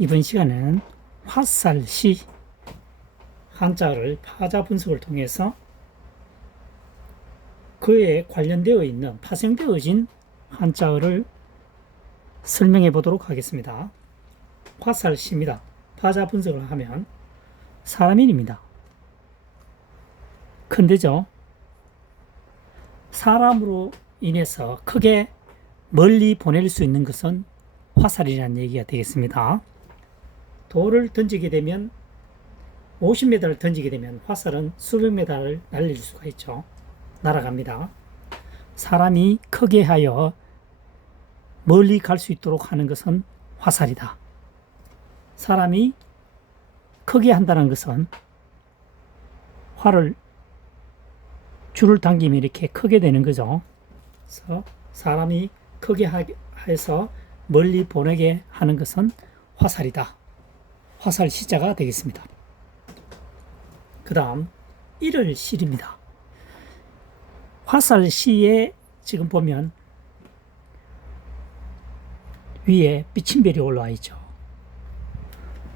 이번 시간은 화살시 한자를 파자 분석을 통해서 그에 관련되어 있는 파생되어진 한자어를 설명해 보도록 하겠습니다. 화살시입니다. 파자 분석을 하면 사람인입니다. 큰데죠. 사람으로 인해서 크게 멀리 보낼 수 있는 것은 화살이라는 얘기가 되겠습니다. 돌을 던지게 되면 50m를 던지게 되면 화살은 수백 m를 날릴 수가 있죠. 날아갑니다. 사람이 크게 하여 멀리 갈 수 있도록 하는 것은 화살이다. 사람이 크게 한다는 것은 활을 줄을 당기면 이렇게 크게 되는 거죠. 그래서 사람이 크게 해서 멀리 보내게 하는 것은 화살이다. 화살 시자가 되겠습니다. 그 다음 1을 실입니다. 화살 시에 지금 보면 위에 비침별이 올라와 있죠.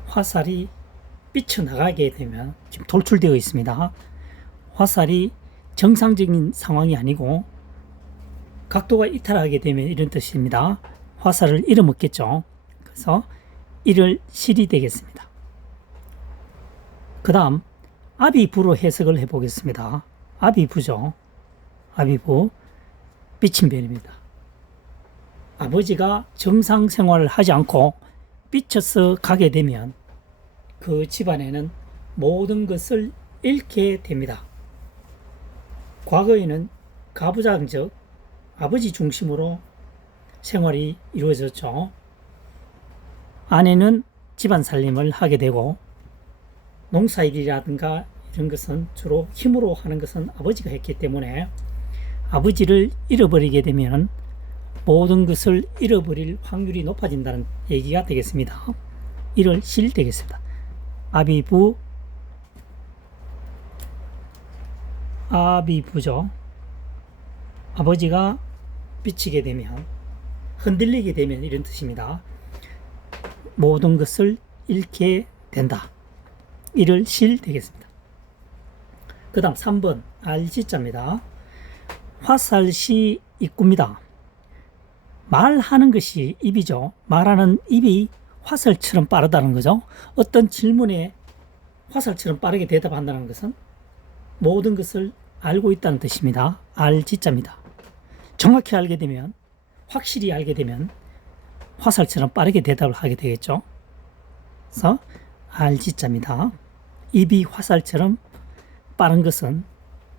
화살이 삐쳐나가게 되면 지금 돌출되어 있습니다. 화살이 정상적인 상황이 아니고 각도가 이탈하게 되면 이런 뜻입니다. 화살을 잃어먹겠죠. 그래서 1을 실이 되겠습니다. 그 다음 아비부로 해석을 해보겠습니다. 아비부죠. 아비부 삐침별입니다. 아버지가 정상 생활을 하지 않고 삐쳐서 가게 되면 그 집안에는 모든 것을 잃게 됩니다. 과거에는 가부장적 아버지 중심으로 생활이 이루어졌죠. 아내는 집안 살림을 하게 되고 농사일이라든가 이런 것은 주로 힘으로 하는 것은 아버지가 했기 때문에 아버지를 잃어버리게 되면 모든 것을 잃어버릴 확률이 높아진다는 얘기가 되겠습니다. 이를 실 되겠습니다. 아비부죠. 아버지가 삐치게 되면 흔들리게 되면 이런 뜻입니다. 모든 것을 잃게 된다. 이를 실 되겠습니다. 그 다음 3번 알지자입니다. 화살시 입구입니다. 말하는 것이 입이죠. 말하는 입이 화살처럼 빠르다는 거죠. 어떤 질문에 화살처럼 빠르게 대답한다는 것은 모든 것을 알고 있다는 뜻입니다. 알지자입니다. 정확히 알게 되면, 확실히 알게 되면 화살처럼 빠르게 대답을 하게 되겠죠. 그래서 알지자입니다. 입이 화살처럼 빠른 것은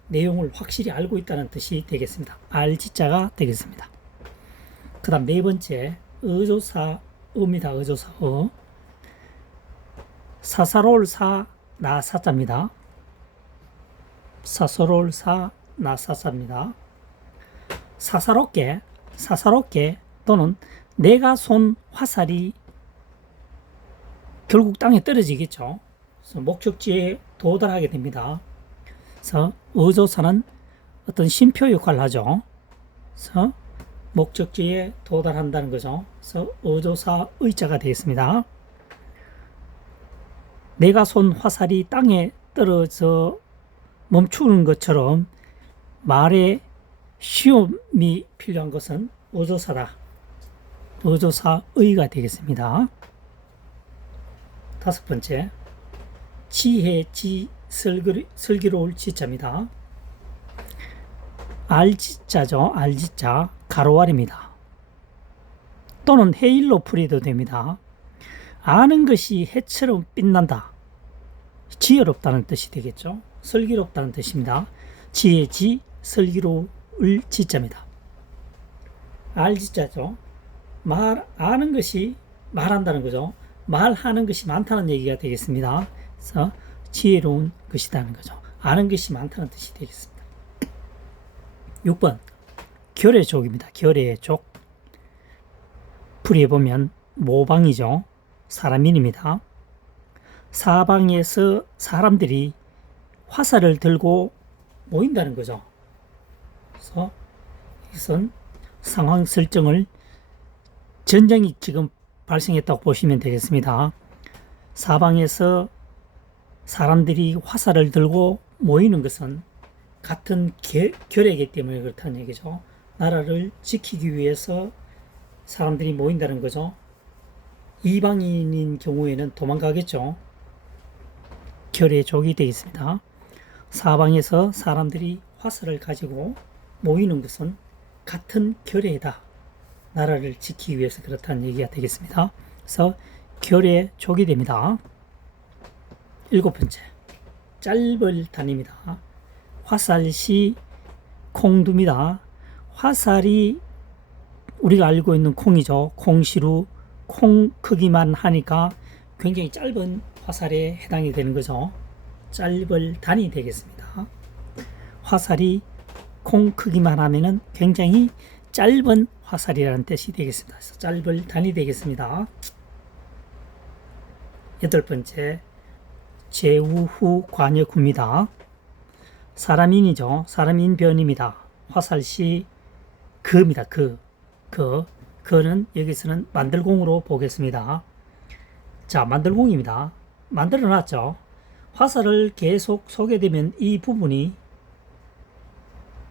내용을 확실히 알고 있다는 뜻이 되겠습니다. 알지자가 되겠습니다. 그 다음 네 번째 의조사어입니다. 의조사어. 사사롤사 나사자입니다. 사사롤사 나사자입니다. 사사롭게 또는 내가 쏜 화살이 결국 땅에 떨어지겠죠. 그래서 목적지에 도달하게 됩니다. 그래서 의조사는 어떤 쉼표 역할을 하죠. 그래서 목적지에 도달한다는 거죠. 그래서 의조사 의자가 되겠습니다. 내가 쏜 화살이 땅에 떨어져 멈추는 것처럼 말에 시험이 필요한 것은 의조사다. 의조사의가 되겠습니다. 다섯 번째 지혜지 슬기로울 지자입니다. 알지자죠. 알지자 가로알입니다. 또는 해일로 풀이도 됩니다. 아는 것이 해처럼 빛난다. 지혜롭다는 뜻이 되겠죠. 슬기롭다는 뜻입니다. 지혜지 슬기로울 지자입니다. 알지자죠. 아는 것이 말한다는 거죠. 말하는 것이 많다는 얘기가 되겠습니다. 그래서 지혜로운 것이라는 거죠. 아는 것이 많다는 뜻이 되겠습니다. 6번 결의족입니다. 결의족. 풀이해 보면 모방이죠. 사람인입니다. 사방에서 사람들이 화살을 들고 모인다는 거죠. 그래서 이것은 상황 설정을 전쟁이 지금 발생했다고 보시면 되겠습니다. 사방에서 사람들이 화살을 들고 모이는 것은 같은 결의이기 때문에 그렇다는 얘기죠. 나라를 지키기 위해서 사람들이 모인다는 거죠. 이방인인 경우에는 도망가겠죠. 결의 족이 되겠습니다. 사방에서 사람들이 화살을 가지고 모이는 것은 같은 결의다. 나라를 지키기 위해서 그렇다는 얘기가 되겠습니다. 그래서 결의 족이 됩니다. 7번째, 짤벌 단입니다. 화살시 콩두입니다. 화살이 우리가 알고 있는 콩이죠. 콩시루, 콩 크기만 하니까 굉장히 짧은 화살에 해당이 되는 거죠. 짤벌 단이 되겠습니다. 화살이 콩 크기만 하면은 굉장히 짧은 화살이라는 뜻이 되겠습니다. 그래서 짤벌 단이 되겠습니다. 8번째, 제우후 관역후입니다. 사람인이죠. 사람인 변입니다. 화살시 그입니다. 그는 여기서는 만들공으로 보겠습니다. 자, 만들공입니다. 만들어 놨죠. 화살을 계속 쏘게 되면 이 부분이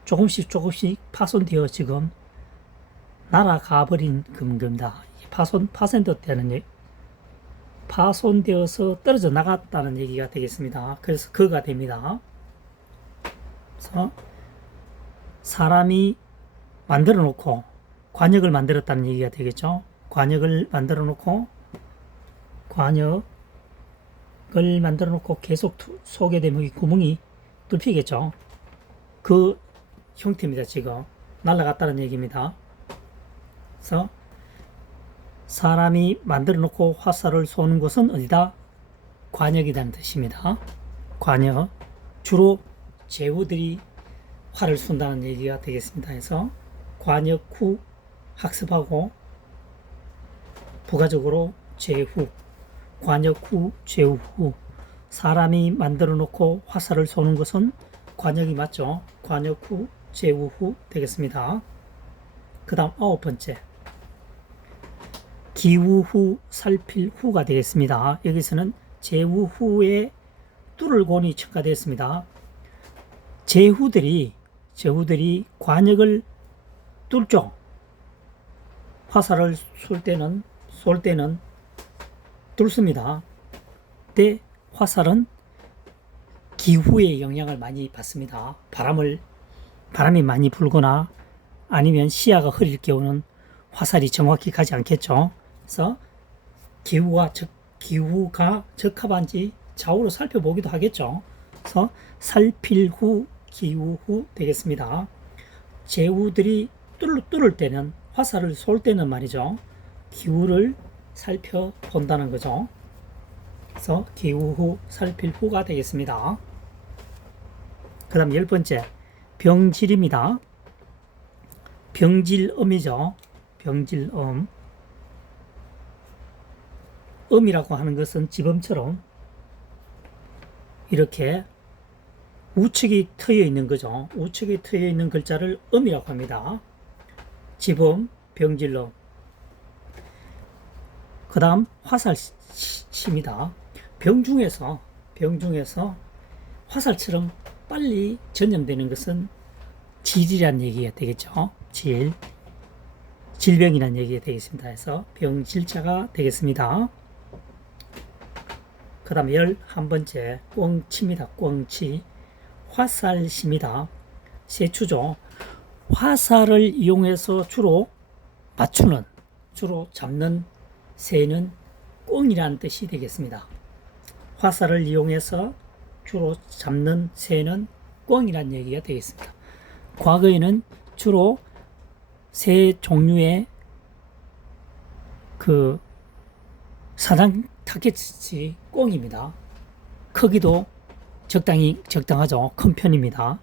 조금씩 파손되어 지금 날아가 버린 겁니다. 파손되어서 떨어져 나갔다는 얘기가 되겠습니다. 그래서 그가 됩니다. 그래서 사람이 만들어 놓고 관역을 만들었다는 얘기가 되겠죠. 관역을 만들어 놓고 계속 쏘게 되면 이 구멍이 뚫히겠죠. 그 형태입니다. 지금 날아갔다는 얘기입니다. 그래서 사람이 만들어 놓고 화살을 쏘는 곳은 어디다? 관역이라는 뜻입니다. 관역. 주로 제후들이 활을 쏜다는 얘기가 되겠습니다. 그래서 관역 후 학습하고 부가적으로 제후, 관역 후, 제후 후. 사람이 만들어 놓고 화살을 쏘는 것은 관역이 맞죠. 관역 후, 제후 후 되겠습니다. 그 다음 9번째. 기후 후, 살필 후가 되겠습니다. 여기서는 제후 후에 뚫을 곤이 첨가되었습니다. 제후들이 관역을 뚫죠. 화살을 쏠 때는 뚫습니다. 근데 화살은 기후의 영향을 많이 받습니다. 바람이 많이 불거나 아니면 시야가 흐릴 경우는 화살이 정확히 가지 않겠죠. 그래서 기후가 적합한지 좌우로 살펴보기도 하겠죠. 그래서 살필 후, 기후 후 되겠습니다. 제후들이 뚫을 때는, 화살을 쏠 때는 말이죠, 기후를 살펴본다는 거죠. 그래서 기후 후, 살필 후가 되겠습니다. 그 다음 10번째, 병질입니다. 병질음이죠. 병질음. 음이라고 하는 것은 지범처럼 이렇게 우측이 트여 있는 거죠. 우측이 트여 있는 글자를 음이라고 합니다. 지범, 병질음. 그 다음 화살시입니다. 병 중에서 화살처럼 빨리 전염되는 것은 질이라는 얘기가 되겠죠. 질병이라는 얘기가 되겠습니다. 그래서 병질자가 되겠습니다. 그 다음에 11번째 꽁치입니다. 꽁치. 화살시입니다. 세추죠. 화살을 이용해서 주로 잡는 새는 꽁이라는 뜻이 되겠습니다. 화살을 이용해서 주로 잡는 새는 꽁이라는 얘기가 되겠습니다. 과거에는 주로 새 종류의 사냥 타겟이 꽁입니다. 크기도 적당하죠. 큰 편입니다.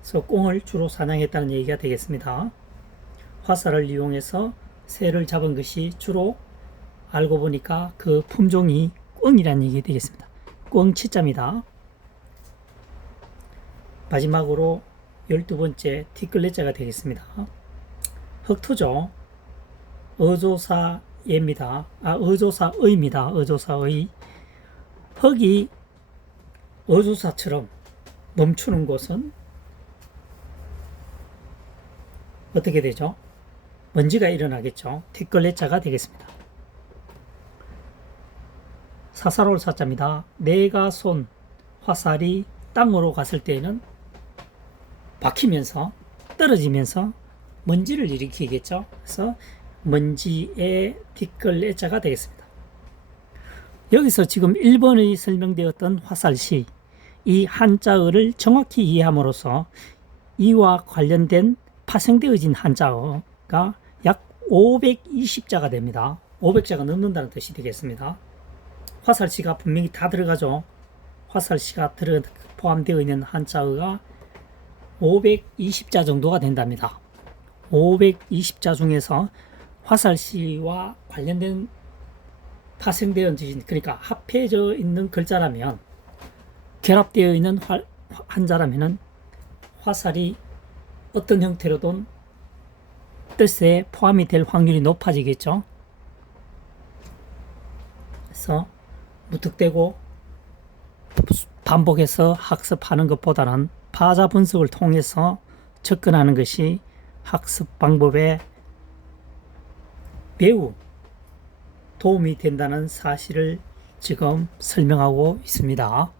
그래서 꽁을 주로 사냥했다는 얘기가 되겠습니다. 화살을 이용해서 새를 잡은 것이 주로 알고 보니까 그 품종이 꽁이라는 얘기가 되겠습니다. 꽁치자입니다. 마지막으로 12번째 티끌레자가 되겠습니다. 흑토죠. 어조사 예입니다. 어조사의입니다. 어조사의. 흙이 어조사처럼 멈추는 곳은 어떻게 되죠? 먼지가 일어나겠죠. 티끌레자가 되겠습니다. 사사로울 사자입니다. 내가 쏜 화살이 땅으로 갔을 때에는 박히면서 떨어지면서 먼지를 일으키겠죠. 그래서 먼지의 티끌레자가 되겠습니다. 여기서 지금 1번의 설명되었던 화살시, 이 한자어를 정확히 이해함으로써 이와 관련된 파생되어진 한자어가 약 520자가 됩니다. 500자가 넘는다는 뜻이 되겠습니다. 화살시가 분명히 다 들어가죠. 화살시가 포함되어 있는 한자어가 520자 정도가 된답니다. 520자 중에서 화살시와 관련된 파생되어진, 그러니까 합해져 있는 글자라면, 결합되어 있는 한자라면 화살이 어떤 형태로든 뜻에 포함이 될 확률이 높아지겠죠. 그래서 무턱대고 반복해서 학습하는 것보다는 파자 분석을 통해서 접근하는 것이 학습 방법에 매우 도움이 된다는 사실을 지금 설명하고 있습니다.